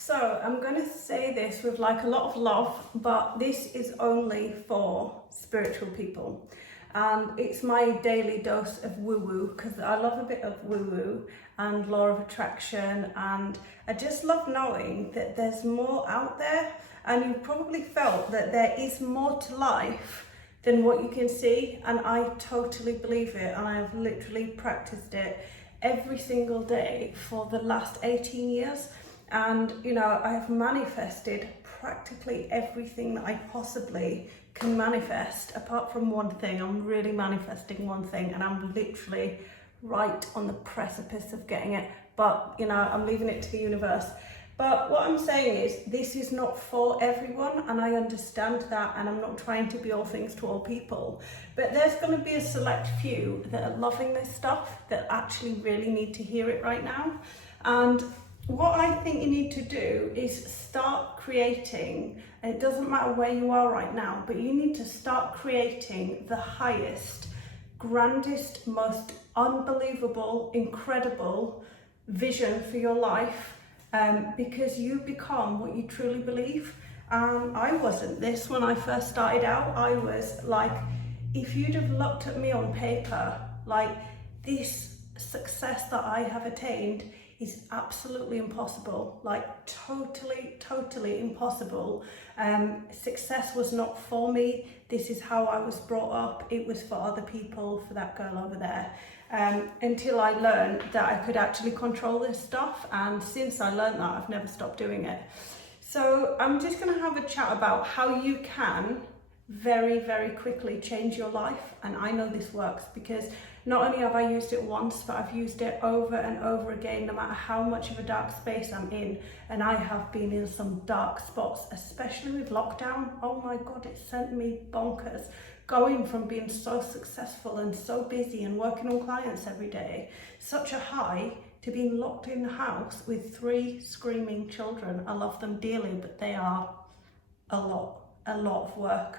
So I'm going to say this with like a lot of love, but this is only for spiritual people. And it's my daily dose of woo-woo because I love a bit of woo-woo and law of attraction, and I just love knowing that there's more out there, and you've probably felt that there is more to life than what you can see, and I totally believe it, and I have literally practiced it every single day for the last 18 years. And you know, I have manifested practically everything that I possibly can manifest, apart from one thing. I'm really manifesting one thing, and I'm literally right on the precipice of getting it, but you know, I'm leaving it to the universe. But what I'm saying is, this is not for everyone, and I understand that, and I'm not trying to be all things to all people, but there's going to be a select few that are loving this stuff, that actually really need to hear it right now. And what I think you need to do is start creating, and it doesn't matter where you are right now, but you need to start creating the highest, grandest, most unbelievable, incredible vision for your life, because you become what you truly believe. I wasn't this when I first started out. I was like, if you'd have looked at me on paper, like, this success that I have attained is absolutely impossible, like totally impossible. Success was not for me. This is how I was brought up. It was for other people, for that girl over there, until I learned that I could actually control this stuff. And since I learned that, I've never stopped doing it. So I'm just gonna have a chat about how you can very quickly change your life. And I know this works because not only have I used it once, but I've used it over and over again, no matter how much of a dark space I'm in. And I have been in some dark spots, especially with lockdown. Oh my God, it sent me bonkers. Going from being so successful and so busy and working on clients every day, such a high, to being locked in the house with 3 screaming children. I love them dearly, but they are a lot of work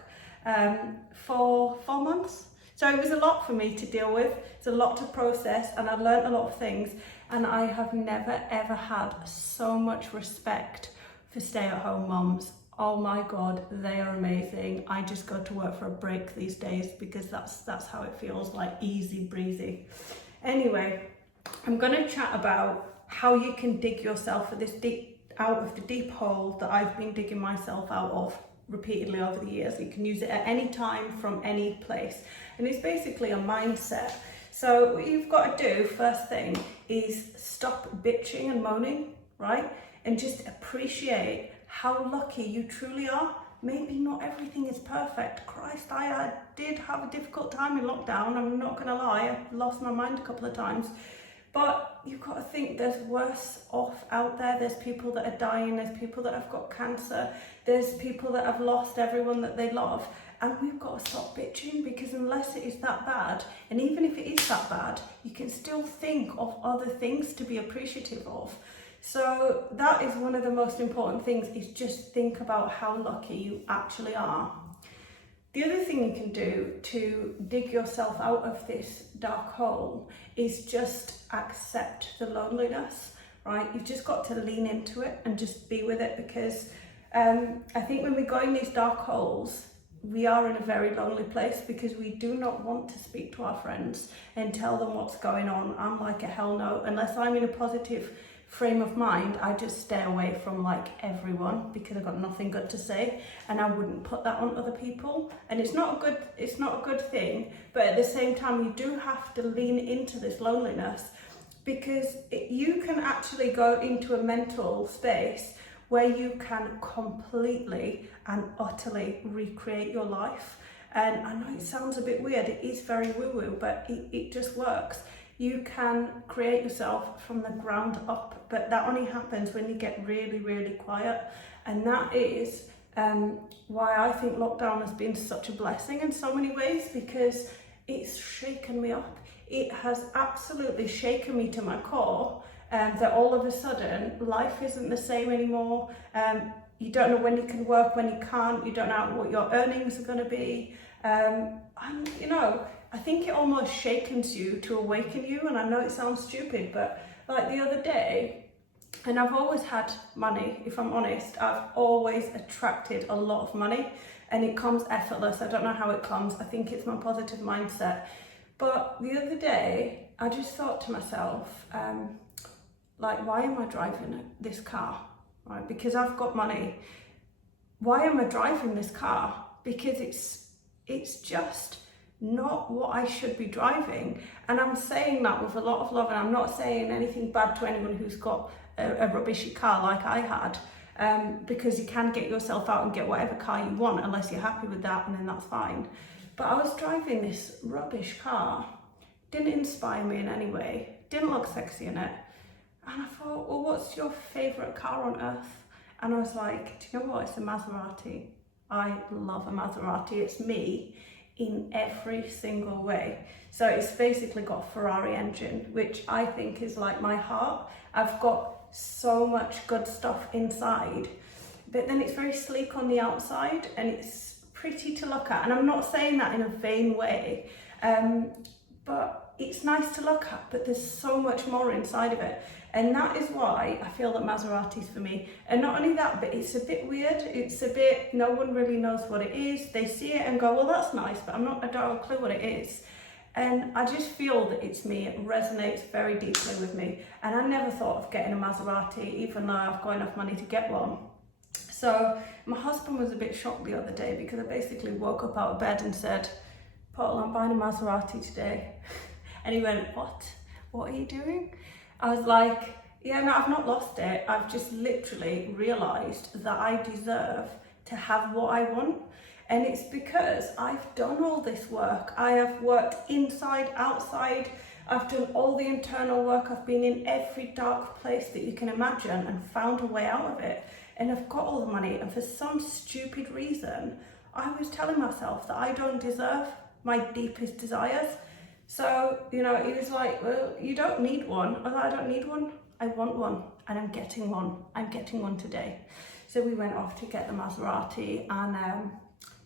for 4 months. So it was a lot for me to deal with. It's a lot to process, and I learned a lot of things, and I have never ever had so much respect for stay-at-home mums. Oh my God, they are amazing. I just go to work for a break these days because that's how it feels, like easy breezy. Anyway, I'm gonna chat about how you can dig yourself out of the deep hole that I've been digging myself out of repeatedly over the years. You can use it at any time from any place, and it's basically a mindset. So what you've got to do first thing is stop bitching and moaning, right? And just appreciate how lucky you truly are. Maybe not everything is perfect. Christ, I did have a difficult time in lockdown. I'm not gonna lie, I lost my mind a couple of times. But you've got to think there's worse off out there. There's people that are dying, there's people that have got cancer, there's people that have lost everyone that they love. And we've got to stop bitching, because unless it is that bad, and even if it is that bad, you can still think of other things to be appreciative of. So that is one of the most important things, is just think about how lucky you actually are. The other thing you can do to dig yourself out of this dark hole is just accept the loneliness, right? You've just got to lean into it and just be with it, because I think when we go in these dark holes, we are in a very lonely place, because we do not want to speak to our friends and tell them what's going on. I'm like, a hell no. Unless I'm in a positive frame of mind, I just stay away from like everyone, because I've got nothing good to say, and I wouldn't put that on other people. And it's not a good thing, but at the same time, you do have to lean into this loneliness, because you can actually go into a mental space where you can completely and utterly recreate your life. And I know it sounds a bit weird, it is very woo-woo, but it just works. You can create yourself from the ground up, but that only happens when you get really quiet. And that is why I think lockdown has been such a blessing in so many ways, because it's shaken me up. It has absolutely shaken me to my core, that all of a sudden life isn't the same anymore. You don't know when you can work, when you can't, you don't know what your earnings are going to be. And you know, I think it almost shakens you to awaken you. And I know it sounds stupid, but like the other day, And I've always had money, if I'm honest. I've always attracted a lot of money, and it comes effortless. I don't know how it comes. I think it's my positive mindset. But the other day, I just thought to myself, like, why am I driving this car? Right? Because I've got money. Why am I driving this car? Because it's just not what I should be driving. And I'm saying that with a lot of love, and I'm not saying anything bad to anyone who's got a rubbishy car like I had, because you can get yourself out and get whatever car you want unless you're happy with that, and then that's fine. But I was driving this rubbish car, didn't inspire me in any way, didn't look sexy in it. And I thought, well, what's your favourite car on earth? And I was like, do you know what? It's a Maserati. I love a Maserati. It's me in every single way. So it's basically got a Ferrari engine, which I think is like my heart. I've got so much good stuff inside, but then it's very sleek on the outside and it's pretty to look at. And I'm not saying that in a vain way, but it's nice to look at, but there's so much more inside of it. And that is why I feel that Maseratis for me. And not only that, but it's a bit weird. It's a bit, no one really knows what it is. They see it and go, well, that's nice, but I don't have a clue what it is. And I just feel that it's me. It resonates very deeply with me. And I never thought of getting a Maserati, even though I've got enough money to get one. So my husband was a bit shocked the other day because I basically woke up out of bed and said, Paul, I'm buying a Maserati today. And he went, what? What are you doing? I was like, yeah, no, I've not lost it. I've just literally realised that I deserve to have what I want. And it's because I've done all this work. I have worked inside, outside. I've done all the internal work. I've been in every dark place that you can imagine and found a way out of it. And I've got all the money. And for some stupid reason, I was telling myself that I don't deserve my deepest desires. So, you know, he was like, well, you don't need one. I was like, I don't need one. I want one, and I'm getting one. I'm getting one today. So we went off to get the Maserati, and,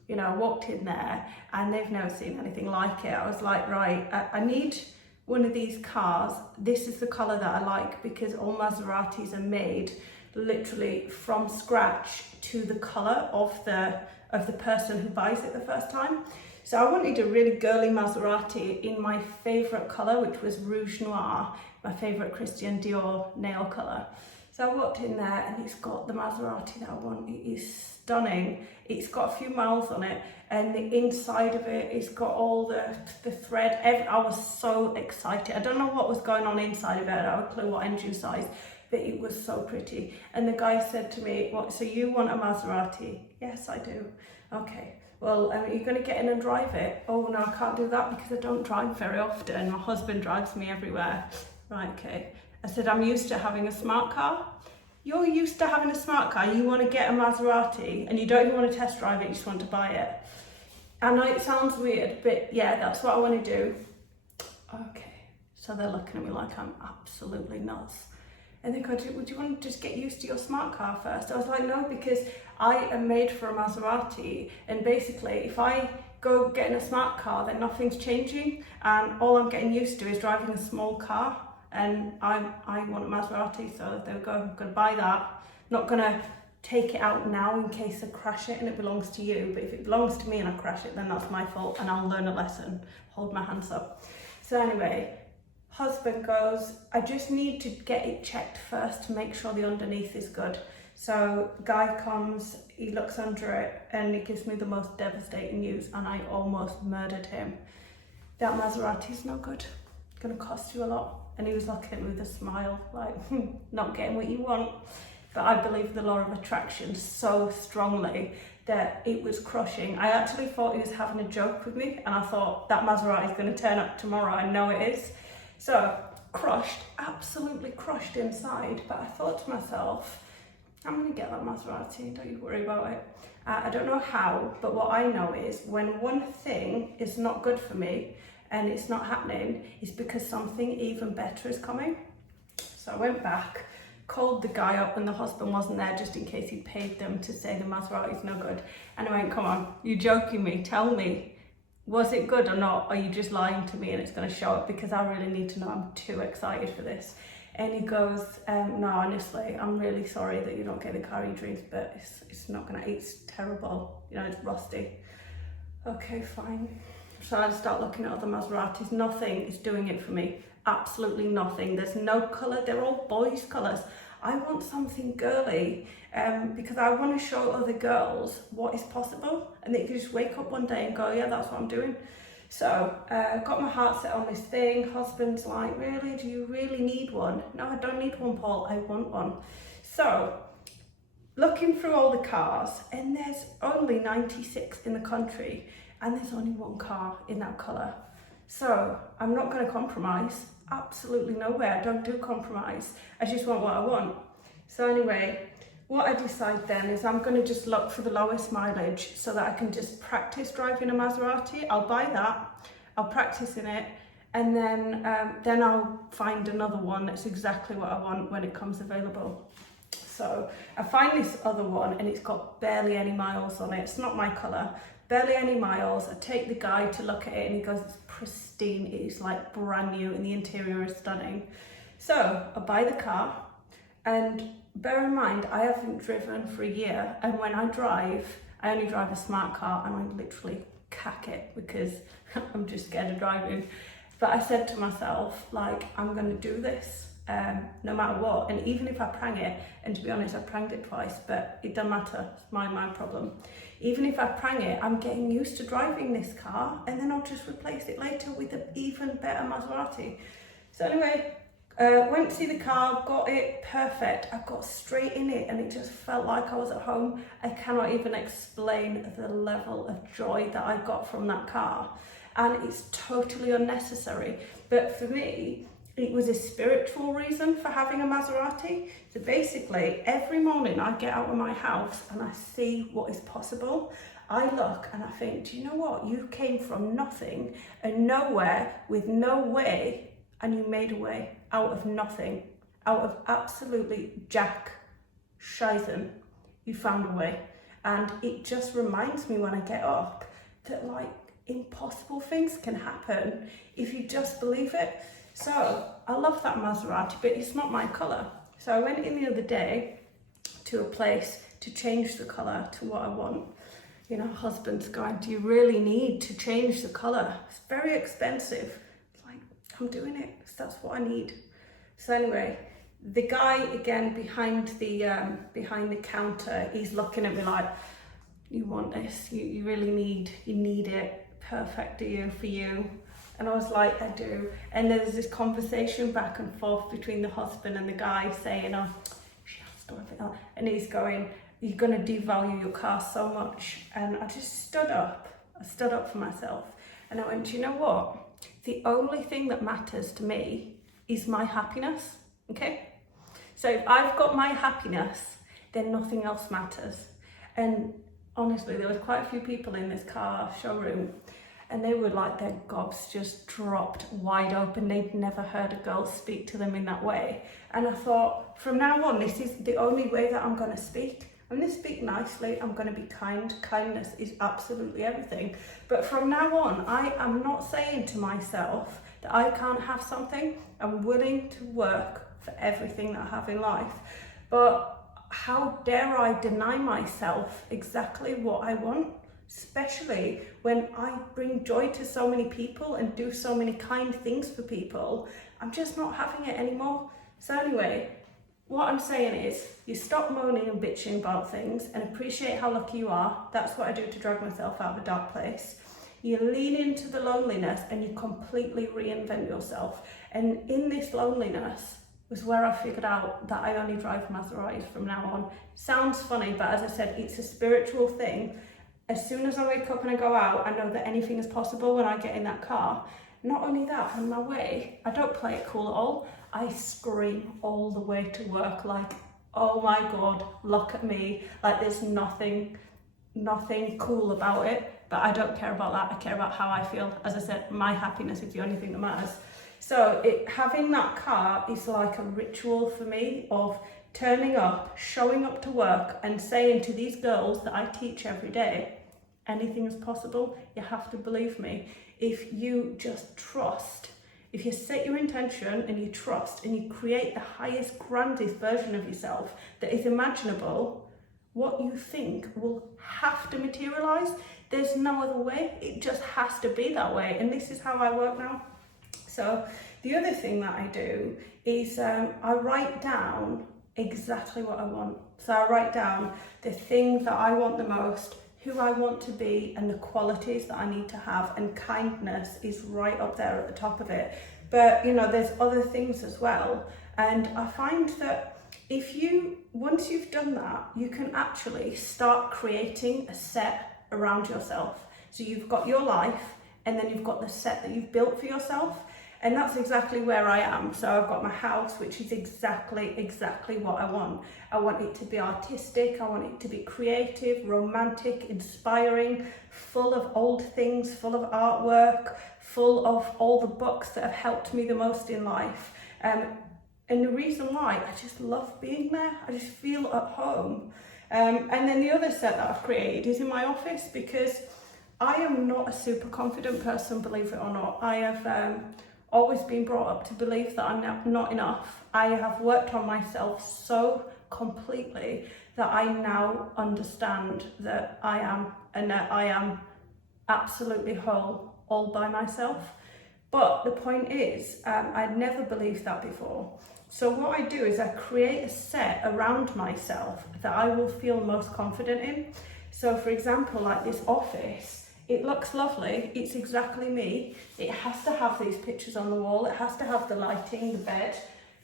you know, I walked in there and they've never seen anything like it. I was like, right, I need one of these cars. This is the colour that I like, because all Maseratis are made literally from scratch to the colour of the person who buys it the first time. So I wanted a really girly Maserati in my favourite colour, which was Rouge Noir, my favourite Christian Dior nail colour. So I walked in there and it's got the Maserati that I want. It is stunning. It's got a few miles on it, and the inside of it, it's got all the thread. I was so excited. I don't know what was going on inside of it. I don't have a clue what engine size, but it was so pretty. And the guy said to me, what, so you want a Maserati? Yes, I do. Okay. Well, are you going to get in and drive it? Oh, no, I can't do that because I don't drive very often. My husband drives me everywhere. Right, okay. I said, I'm used to having a smart car. You're used to having a smart car. You want to get a Maserati and you don't even want to test drive it. You just want to buy it. I know it sounds weird, but yeah, that's what I want to do. Okay. So they're looking at me like I'm absolutely nuts. And they go, would you want to just get used to your smart car first? I was like, no, because I am made for a Maserati. And basically, if I go getting a smart car, then nothing's changing. And all I'm getting used to is driving a small car. And I want a Maserati, so they go, I'm going to buy that. Not going to take it out now in case I crash it and it belongs to you. But if it belongs to me and I crash it, then that's my fault and I'll learn a lesson. Hold my hands up. So anyway, husband goes, I just need to get it checked first to make sure the underneath is good. So guy comes, he looks under it and he gives me the most devastating news, and I almost murdered him. That Maserati's no good. It's gonna cost you a lot. And he was looking at me with a smile, like, not getting what you want. But I believe the law of attraction so strongly that it was crushing. I actually thought he was having a joke with me, and I thought that Maserati is going to turn up tomorrow. I know it is. So crushed, absolutely crushed inside. But I thought to myself, I'm going to get that Maserati, don't you worry about it. I don't know how, but what I know is when one thing is not good for me and it's not happening, it's because something even better is coming. So I went back, called the guy up when the husband wasn't there, just in case he paid them to say the Maserati's no good. And I went, come on, you joking me? Tell me, was it good or not? Are you just lying to me and it's going to show up? Because I really need to know. I'm too excited for this. And he goes, no, honestly, I'm really sorry that you don't get the car of your dreams, but it's not gonna, it's terrible, you know, it's rusty. Okay, fine. So I start looking at other Maseratis. Nothing is doing it for me. Absolutely nothing. There's no colour. They're all boys' colours. I want something girly because I want to show other girls what is possible, and they can just wake up one day and go, yeah, that's what I'm doing. So got my heart set on this thing. Husband's like, really? Do you really need one? No, I don't need one, Paul. I want one. So looking through all the cars, and there's only 96 in the country, and there's only one car in that colour. So I'm not going to compromise. Absolutely nowhere. I don't do compromise. I just want what I want. So anyway, what I decide then is I'm going to just look for the lowest mileage so that I can just practice driving a Maserati. I'll buy that, I'll practice in it, and then I'll find another one that's exactly what I want when it comes available. So I find this other one and it's got barely any miles on it. It's not my colour, barely any miles. I take the guy to look at it and he goes, it's pristine, it is like brand new and the interior is stunning. So I buy the car, and bear in mind, I haven't driven for a year, and when I drive, I only drive a smart car and I literally cack it because I'm just scared of driving. But I said to myself, like, I'm going to do this no matter what, and even if I prang it, and to be honest, I pranged it twice, but it doesn't matter, it's my problem. Even if I prang it, I'm getting used to driving this car, and then I'll just replace it later with an even better Maserati. So anyway, went to see the car, got it perfect. I got straight in it and it just felt like I was at home. I cannot even explain the level of joy that I got from that car. And it's totally unnecessary. But for me, it was a spiritual reason for having a Maserati. So basically, every morning I get out of my house and I see what is possible. I look and I think, do you know what? You came from nothing and nowhere with no way, and you made a way out of nothing, out of absolutely jack shizen. You found a way. And it just reminds me when I get up that, like, impossible things can happen if you just believe it. So I love that Maserati, but it's not my colour. So I went in the other day to a place to change the colour to what I want. You know, husband's going, do you really need to change the colour? It's very expensive. It's like, I'm doing it, because that's what I need. So anyway, the guy again behind the counter, he's looking at me like, you want this, you really need it, perfect for you. And I was like, I do. And there's this conversation back and forth between the husband and the guy saying, oh, she has to have it on. And he's going, you're going to devalue your car so much. And I just stood up. I stood up for myself. And I went, you know what? The only thing that matters to me is my happiness, okay? So if I've got my happiness, then nothing else matters. And honestly, there was quite a few people in this car showroom, and they were like, their gobs just dropped wide open. They'd never heard a girl speak to them in that way. And I thought, from now on, this is the only way that I'm going to speak. I'm going to speak nicely. I'm going to be kind. Kindness is absolutely everything. But from now on, I am not saying to myself that I can't have something. I'm willing to work for everything that I have in life. But how dare I deny myself exactly what I want? Especially when I bring joy to so many people and do so many kind things for people. I'm just not having it anymore. So anyway, what I'm saying is, you stop moaning and bitching about things and appreciate how lucky you are. That's what I do to drag myself out of a dark place. You lean into the loneliness and you completely reinvent yourself. And in this loneliness was where I figured out that I only drive Maseratis from now on. Sounds funny, but as I said, it's a spiritual thing. As soon as I wake up and I go out, I know that anything is possible when I get in that car. Not only that, on my way, I don't play it cool at all. I scream all the way to work like, oh my God, look at me. Like there's nothing cool about it, but I don't care about that. I care about how I feel. As I said, my happiness is the only thing that matters. So having that car is like a ritual for me of turning up, showing up to work and saying to these girls that I teach every day, anything is possible. You have to believe me. If you just trust, if you set your intention and you trust and you create the highest, grandest version of yourself that is imaginable, what you think will have to materialize. There's no other way. It just has to be that way. And this is how I work now. So the other thing that I do is I write down exactly what I want. So I write down the things that I want the most, who I want to be, and the qualities that I need to have, and kindness is right up there at the top of it. But you know, there's other things as well, and I find that once you've done that, you can actually start creating a set around yourself. So you've got your life, and then you've got the set that you've built for yourself. And that's exactly where I am. So I've got my house, which is exactly what I want. I want it to be artistic, I want it to be creative, romantic, inspiring, full of old things, full of artwork, full of all the books that have helped me the most in life. And the reason why, I just love being there. I just feel at home. And then the other set that I've created is in my office, because I am not a super confident person, believe it or not. I have always been brought up to believe that I'm not enough. I have worked on myself so completely that I now understand that I am, and that I am absolutely whole all by myself. But the point is, I'd never believed that before. So what I do is I create a set around myself that I will feel most confident in. So for example, like this office, it looks lovely, it's exactly me. It has to have these pictures on the wall, it has to have the lighting, the bed,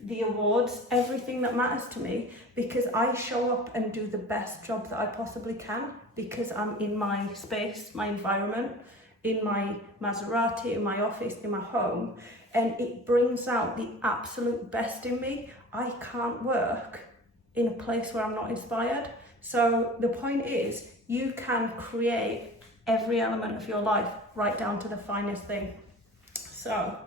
the awards, everything that matters to me, because I show up and do the best job that I possibly can, because I'm in my space, my environment, in my Maserati, in my office, in my home, and it brings out the absolute best in me. I can't work in a place where I'm not inspired. So the point is, you can create every element of your life, right down to the finest thing. So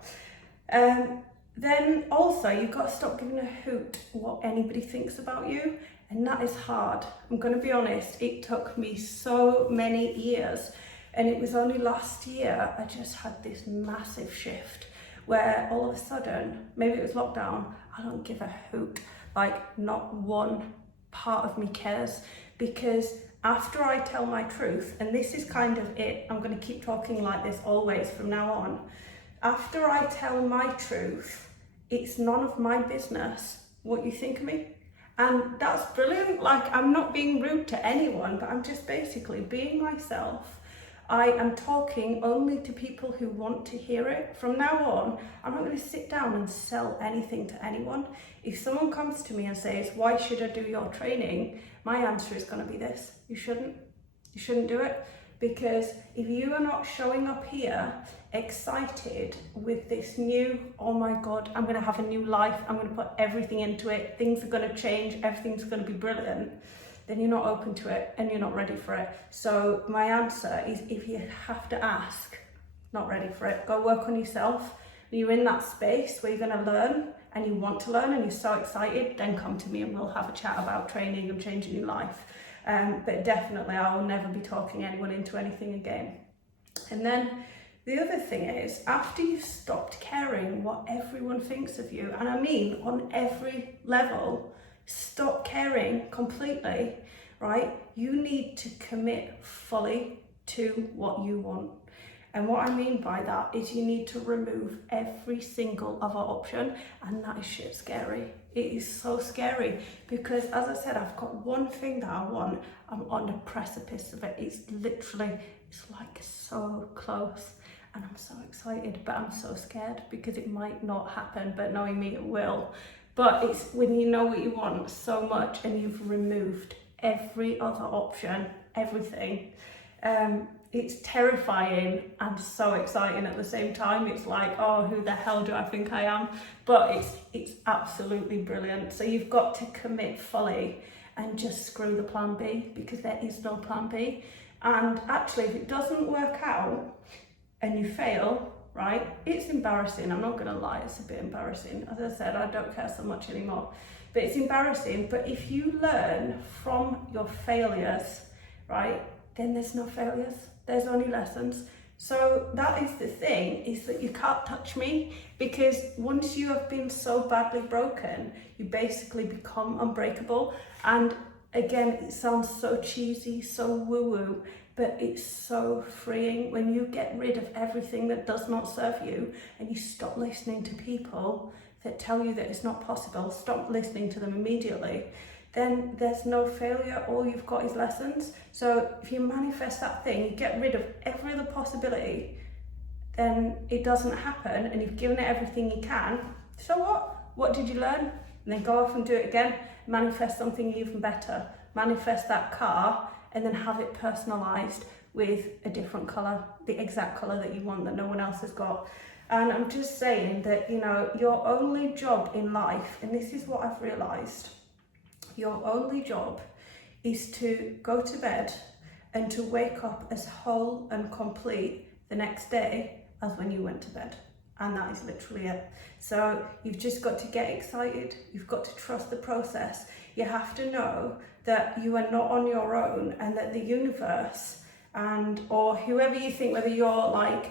then also, you've got to stop giving a hoot what anybody thinks about you, and that is hard. I'm going to be honest, it took me so many years, and it was only last year I just had this massive shift where all of a sudden, maybe it was lockdown, I don't give a hoot. Like, not one part of me cares, because after I tell my truth, and this is kind of it, I'm going to keep talking like this always from now on. After I tell my truth, it's none of my business what you think of me. And that's brilliant. Like, I'm not being rude to anyone, but I'm just basically being myself. I am talking only to people who want to hear it. From now on, I'm not going to sit down and sell anything to anyone. If someone comes to me and says, why should I do your training? My answer is going to be this: you shouldn't. You shouldn't do it. Because if you are not showing up here excited with this new, oh my God, I'm going to have a new life, I'm going to put everything into it, things are going to change, everything's going to be brilliant, then you're not open to it and you're not ready for it. So my answer is, if you have to ask, not ready for it, go work on yourself. When you're in that space where you're going to learn and you want to learn and you're so excited, then come to me and we'll have a chat about training and changing your life. But definitely I will never be talking anyone into anything again. And then the other thing is, after you've stopped caring what everyone thinks of you, and I mean on every level, stop caring completely, right? You need to commit fully to what you want. And what I mean by that is you need to remove every single other option, and that is shit scary. It is so scary because, as I said, I've got one thing that I want. I'm on the precipice of it. It's literally, it's like so close, and I'm so excited, but I'm so scared because it might not happen, but knowing me, it will. But it's when you know what you want so much and you've removed every other option, everything. It's terrifying and so exciting at the same time. It's like, oh, who the hell do I think I am? But it's absolutely brilliant. So you've got to commit fully and just screw the plan B, because there is no plan B. And actually, if it doesn't work out and you fail, right, it's embarrassing. I'm not gonna lie, it's a bit embarrassing. As I said, I don't care so much anymore, but it's embarrassing. But if you learn from your failures, right, then there's no failures. There's only lessons. So that is the thing, is that you can't touch me, because once you have been so badly broken, you basically become unbreakable. And again, it sounds so cheesy, so woo-woo, but it's so freeing when you get rid of everything that does not serve you and you stop listening to people that tell you that it's not possible, stop listening to them immediately. Then there's no failure, all you've got is lessons. So if you manifest that thing, you get rid of every other possibility, then it doesn't happen and you've given it everything you can. So what did you learn? And then go off and do it again, manifest something even better. Manifest that car and then have it personalised with a different colour, the exact colour that you want that no one else has got. And I'm just saying that, you know, your only job in life, and this is what I've realised, your only job is to go to bed and to wake up as whole and complete the next day as when you went to bed. And that is literally it. So you've just got to get excited. You've got to trust the process. You have to know that you are not on your own, and that the universe or whoever you think, whether you're like,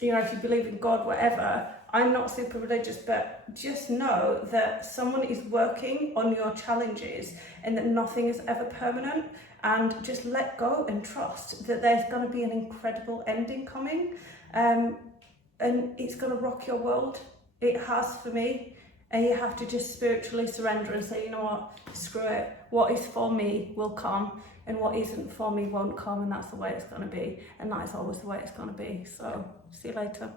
you know, if you believe in God, whatever. I'm not super religious, but just know that someone is working on your challenges and that nothing is ever permanent. And just let go and trust that there's going to be an incredible ending coming. And it's going to rock your world. It has for me. And you have to just spiritually surrender and say, you know what, screw it. What is for me will come, and what isn't for me won't come, and that's the way it's going to be. And that is always the way it's going to be. So see you later.